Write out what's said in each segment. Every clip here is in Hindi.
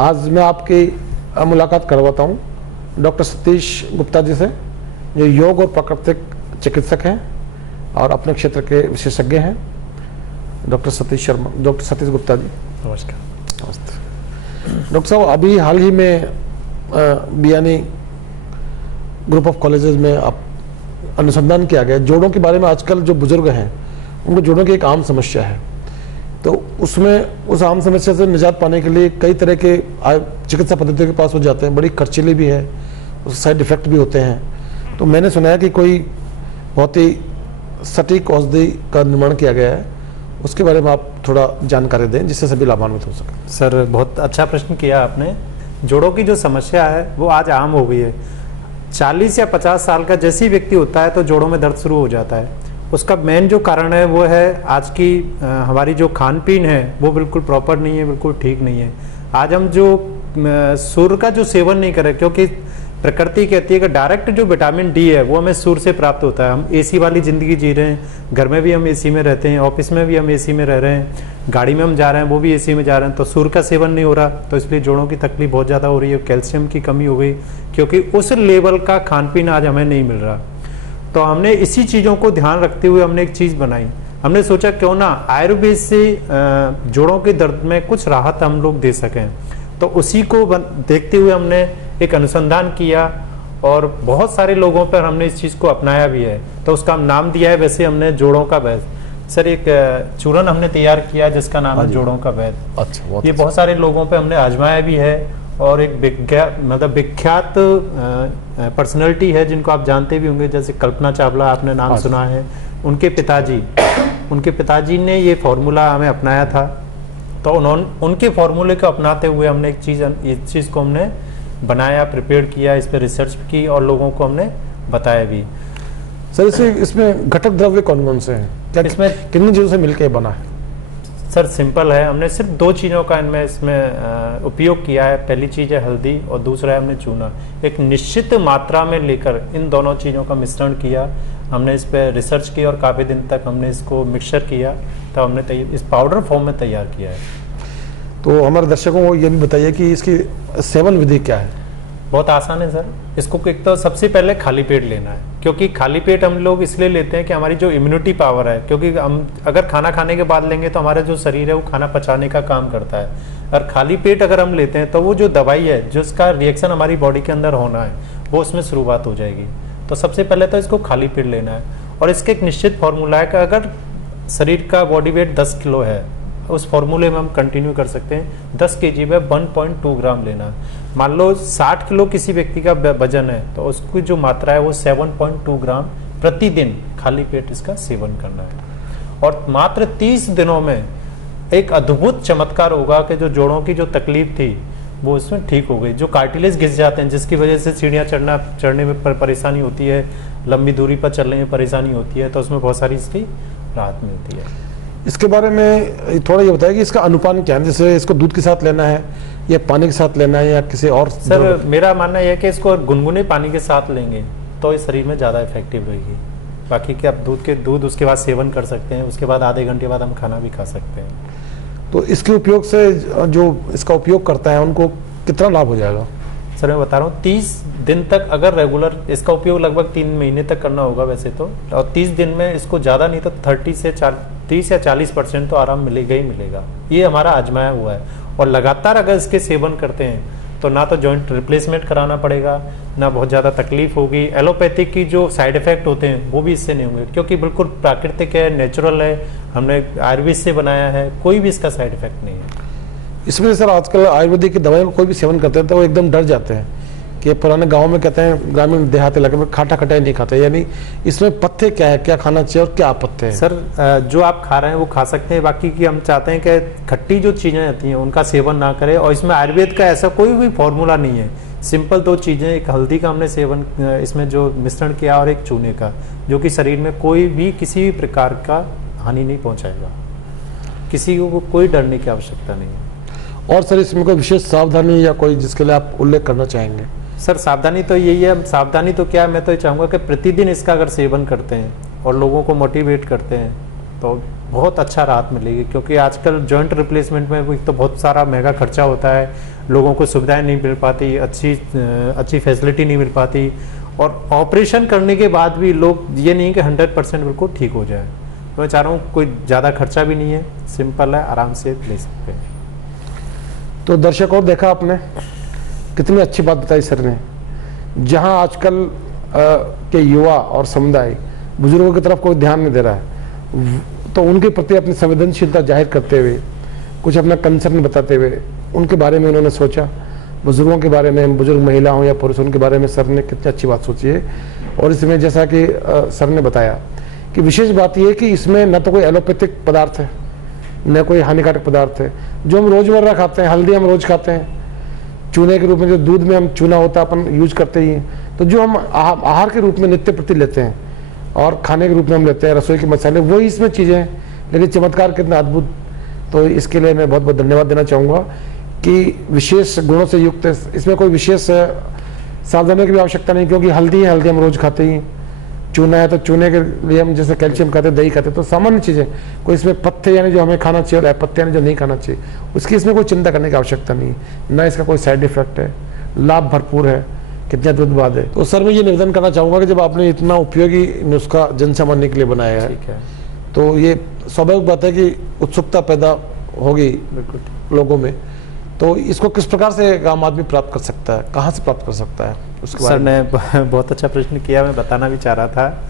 आज मैं आपकी मुलाकात करवाता हूँ डॉक्टर सतीश गुप्ता जी से, जो योग और प्राकृतिक चिकित्सक हैं और अपने क्षेत्र के विशेषज्ञ हैं। डॉक्टर सतीश गुप्ता जी, नमस्कार। नमस्ते डॉक्टर साहब। अभी हाल ही में बियानी ग्रुप ऑफ कॉलेजेस में आप अनुसंधान किया गया जोड़ों के बारे में। आजकल जो बुजुर्ग हैं उनको जोड़ों की एक आम समस्या है, तो उसमें उस आम समस्या से निजात पाने के लिए कई तरह के चिकित्सा पद्धतियों के पास हो जाते हैं। बड़ी खर्चीली भी है, उसके साइड इफेक्ट भी होते हैं। तो मैंने सुना है कि कोई बहुत ही सटीक औषधि का निर्माण किया गया है, उसके बारे में आप थोड़ा जानकारी दें जिससे सभी लाभान्वित हो सकें। सर, बहुत अच्छा प्रश्न किया आपने। जोड़ों की जो समस्या है वो आज आम हो गई है। 40 या 50 साल का जैसे ही व्यक्ति होता है तो जोड़ों में दर्द शुरू हो जाता है। उसका मेन जो कारण है वो है आज की हमारी जो खान पीन है वो बिल्कुल प्रॉपर नहीं है, बिल्कुल ठीक नहीं है। आज हम जो सूर्य का जो सेवन नहीं करें, क्योंकि प्रकृति कहती है कि डायरेक्ट जो विटामिन डी है वो हमें सूर्य से प्राप्त होता है। हम एसी वाली ज़िंदगी जी रहे हैं, घर में भी हम एसी में रहते हैं, ऑफिस में भी हम एसी में रह रहे हैं, गाड़ी में हम जा रहे हैं वो भी एसी में जा रहे हैं, तो सूर्य का सेवन नहीं हो रहा, तो इसलिए जोड़ों की तकलीफ बहुत ज़्यादा हो रही है। कैल्शियम की कमी हो गई, क्योंकि उस लेवल का खान पीन आज हमें नहीं मिल रहा। तो हमने इसी चीज़ों को ध्यान रखते हुए हमने एक चीज़ बनाई। हमने सोचा क्यों ना आयुर्वेद से जोड़ों के दर्द में कुछ राहत हम लोग दे सकें। तो उसी को देखते हुए हमने एक अनुसंधान किया और बहुत सारे लोगों पर हमने इस चीज़ को अपनाया भी है। तो उसका नाम दिया है वैसे हमने जोड़ों का वैद्य। सर, एक चूरन हमने तैयार किया जिसका नाम है जोड़ों का वैद्य। अच्छा, ये बहुत सारे लोगों पे हमने आजमाया भी है और एक विख्यात पर्सनैलिटी है जिनको आप जानते भी होंगे, जैसे कल्पना चावला, आपने नाम सुना है। उनके पिताजी ने ये फॉर्मूला हमें अपनाया था। तो उनके फॉर्मूले को अपनाते हुए हमने इस चीज़ को हमने बनाया, प्रिपेयर किया, इस पर रिसर्च की और लोगों को हमने बताया भी। सर, इसमें घटक द्रव्य कौन कौन से हैं? क्या इसमें कितनी चीज़ों से मिलकर बना है? सर, सिंपल है। हमने सिर्फ 2 चीज़ों का इसमें उपयोग किया है। पहली चीज़ है हल्दी और दूसरा है हमने चूना। एक निश्चित मात्रा में लेकर इन दोनों चीज़ों का मिश्रण किया। हमने इस पर रिसर्च की और काफ़ी दिन तक हमने इसको मिक्सचर किया, तब हमने इस पाउडर फॉर्म में तैयार किया है। तो हमारे दर्शकों को ये भी बताइए कि इसकी सेवन विधि क्या है? बहुत आसान है सर। इसको एक तो सबसे पहले खाली पेट लेना है, क्योंकि खाली पेट हम लोग इसलिए लेते हैं कि हमारी जो इम्यूनिटी पावर है, क्योंकि हम अगर खाना खाने के बाद लेंगे तो हमारा जो शरीर है वो खाना पचाने का काम करता है। और खाली पेट अगर हम लेते हैं तो वो जो दवाई है जिसका रिएक्शन हमारी बॉडी के अंदर होना है वो उसमें शुरुआत हो जाएगी। तो सबसे पहले तो इसको खाली पेट लेना है। और इसके एक निश्चित फॉर्मूला है कि अगर शरीर का बॉडी वेट 10 किलो है, उस फॉर्मूले में हम कंटिन्यू कर सकते हैं। 10 kg में 1.2 ग्राम लेना। मान लो 60 किलो किसी व्यक्ति का वजन है तो उसकी जो मात्रा है वो 7.2 ग्राम प्रतिदिन खाली पेट इसका सेवन करना है। और मात्र 30 दिनों में एक अद्भुत चमत्कार होगा कि जो जोड़ों की जो तकलीफ थी वो इसमें ठीक हो गई। जो कार्टिलेज घिस जाते हैं, जिसकी वजह से सीढ़ियाँ चढ़ने में परेशानी होती है, लंबी दूरी पर चलने में परेशानी होती है, तो उसमें बहुत सारी इसकी राहत मिलती है। इसके बारे में थोड़ा ये बताइए कि इसका अनुपान क्या है? जैसे इसको दूध के साथ लेना है या पानी के साथ लेना है या किसी और? सर, मेरा मानना यह है कि इसको गुनगुने पानी के साथ लेंगे तो इस शरीर में ज़्यादा इफेक्टिव रहेगी। बाकी कि आप दूध उसके बाद सेवन कर सकते हैं, उसके बाद आधे घंटे बाद हम खाना भी खा सकते हैं। तो इसके उपयोग से जो इसका उपयोग करता है उनको कितना लाभ हो जाएगा? सर, मैं बता रहा हूँ 30 दिन तक अगर रेगुलर इसका उपयोग लगभग 3 महीने तक करना होगा वैसे तो, और 30 दिन में इसको ज़्यादा नहीं तो 30 या 40% तो आराम मिलेगा ही मिलेगा। ये हमारा आजमाया हुआ है। और लगातार अगर इसके सेवन करते हैं तो ना तो जॉइंट रिप्लेसमेंट कराना पड़ेगा, ना बहुत ज़्यादा तकलीफ होगी। एलोपैथिक की जो साइड इफेक्ट होते हैं वो भी इससे नहीं होंगे, क्योंकि बिल्कुल प्राकृतिक है, नेचुरल है, हमने आयुर्वेद से बनाया है, कोई भी इसका साइड इफेक्ट नहीं है। इसमें सर आजकल आयुर्वेदिक की दवाइयों को कोई भी सेवन करते हैं तो वो एकदम डर जाते हैं कि पुराने गांव में कहते हैं, ग्रामीण देहाती इलाके में खाटा खटाई नहीं खाते। यानी इसमें पत्ते क्या है, क्या खाना चाहिए और क्या पत्ते हैं? सर, जो आप खा रहे हैं वो खा सकते हैं। बाकी की हम चाहते हैं कि खट्टी जो चीज़ें आती हैं उनका सेवन ना करें। और इसमें आयुर्वेद का ऐसा कोई भी फॉर्मूला नहीं है। सिंपल 2 चीज़ें, एक हल्दी का हमने सेवन इसमें जो मिश्रण किया और एक चूने का, जो कि शरीर में कोई भी किसी भी प्रकार का हानि नहीं पहुँचाएगा। किसी को कोई डरने की आवश्यकता नहीं है। और सर, इसमें कोई विशेष सावधानी या कोई जिसके लिए आप उल्लेख करना चाहेंगे? सर, सावधानी तो यही है। सावधानी तो क्या है, मैं तो ये चाहूँगा कि प्रतिदिन इसका अगर सेवन करते हैं और लोगों को मोटिवेट करते हैं तो बहुत अच्छा राहत मिलेगी, क्योंकि आजकल जॉइंट रिप्लेसमेंट में भी तो बहुत सारा महंगा खर्चा होता है, लोगों को सुविधाएं नहीं मिल पाती, अच्छी फैसिलिटी नहीं मिल पाती, और ऑपरेशन करने के बाद भी लोग ये नहीं कि 100% बिल्कुल ठीक हो जाए। तो मैं चाह रहा हूँ कोई ज़्यादा खर्चा भी नहीं है, सिंपल है, आराम से ले सकते हैं। तो दर्शकों, देखा आपने कितनी अच्छी बात बताई सर ने। जहां आजकल के युवा और समुदाय बुजुर्गों की तरफ कोई ध्यान नहीं दे रहा है, तो उनके प्रति अपनी संवेदनशीलता जाहिर करते हुए, कुछ अपना कंसर्न बताते हुए उनके बारे में उन्होंने सोचा। बुजुर्गों के बारे में, बुजुर्ग महिला हो या पुरुष, उनके बारे में सर ने कितनी अच्छी बात सोची है। और इसमें जैसा कि सर ने बताया कि विशेष बात यह है कि इसमें न तो कोई एलोपैथिक पदार्थ है, न कोई हानिकारक पदार्थ है। जो हम रोजमर्रा खाते हैं, हल्दी हम रोज खाते हैं, चूने के रूप में, जो दूध में हम चूना होता है अपन यूज करते ही हैं, तो जो हम आहार के रूप में नित्य प्रति लेते हैं और खाने के रूप में हम लेते हैं, रसोई के मसाले, वही इसमें चीज़ें हैं। लेकिन चमत्कार कितना अद्भुत। तो इसके लिए मैं बहुत बहुत धन्यवाद देना चाहूँगा कि विशेष गुणों से युक्त है। इसमें कोई विशेष सावधानी की भी आवश्यकता नहीं, क्योंकि हल्दी है, हल्दी हम रोज खाते ही। चूना है तो चूने के लिए हम जैसे कैल्शियम खाते हैं, दही खाते हैं, तो सामान्य चीज़ें। कोई इसमें पत्ते यानी जो हमें खाना चाहिए और पत्ते यानी जो नहीं खाना चाहिए, उसकी इसमें कोई चिंता करने की आवश्यकता नहीं, ना इसका कोई साइड इफेक्ट है, लाभ भरपूर है। कितनी अद्भुत बात है। तो सर मैं ये निवेदन करना चाहूँगा कि जब आपने इतना उपयोगी नुस्खा जन सामान्य के लिए बनाया है, तो ये स्वाभाविक बात है कि उत्सुकता पैदा होगी लोगों में। तो इसको किस प्रकार से एक आम आदमी प्राप्त कर सकता है, कहाँ से प्राप्त कर सकता है, उसके बारे में? सर ने बहुत अच्छा प्रश्न किया, मैं बताना भी चाह रहा था।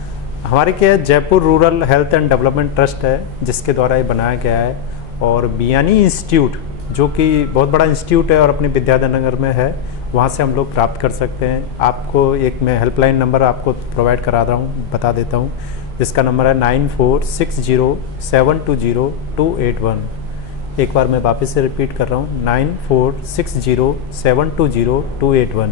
हमारे क्या Jaipur rural health and development trust है, जिसके द्वारा ये बनाया गया है, और बियानी इंस्टीट्यूट, जो कि बहुत बड़ा इंस्टीट्यूट है और अपने विद्याधर नगर में है, वहाँ से हम लोग प्राप्त कर सकते हैं। आपको एक मैं हेल्पलाइन नंबर आपको प्रोवाइड करा रहा हूँ, बता देता हूँ, जिसका नंबर है 9460720281। एक बार मैं वापस से रिपीट कर रहा हूँ, 9460720281।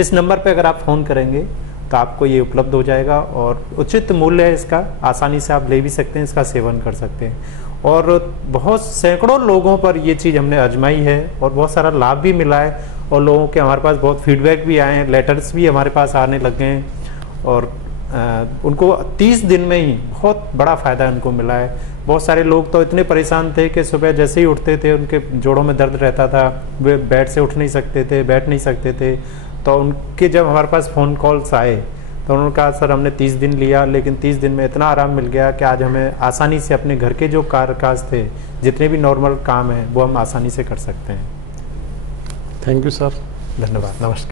इस नंबर पे अगर आप फ़ोन करेंगे तो आपको ये उपलब्ध हो जाएगा, और उचित मूल्य है इसका, आसानी से आप ले भी सकते हैं, इसका सेवन कर सकते हैं। और बहुत सैकड़ों लोगों पर ये चीज़ हमने आजमाई है और बहुत सारा लाभ भी मिला है, और लोगों के हमारे पास बहुत फीडबैक भी आए हैं, लेटर्स भी हमारे पास आने लग गए हैं, और उनको 30 दिन में ही बहुत बड़ा फ़ायदा उनको मिला है। बहुत सारे लोग तो इतने परेशान थे कि सुबह जैसे ही उठते थे उनके जोड़ों में दर्द रहता था, वे बेड से उठ नहीं सकते थे, बैठ नहीं सकते थे। तो उनके जब हमारे पास फ़ोन कॉल्स आए तो उन्होंने कहा सर हमने 30 दिन लिया, लेकिन 30 दिन में इतना आराम मिल गया कि आज हमें आसानी से अपने घर के जो काज थे, जितने भी नॉर्मल काम हैं, वो हम आसानी से कर सकते हैं। Thank you sir. धन्यवाद, नमस्कार।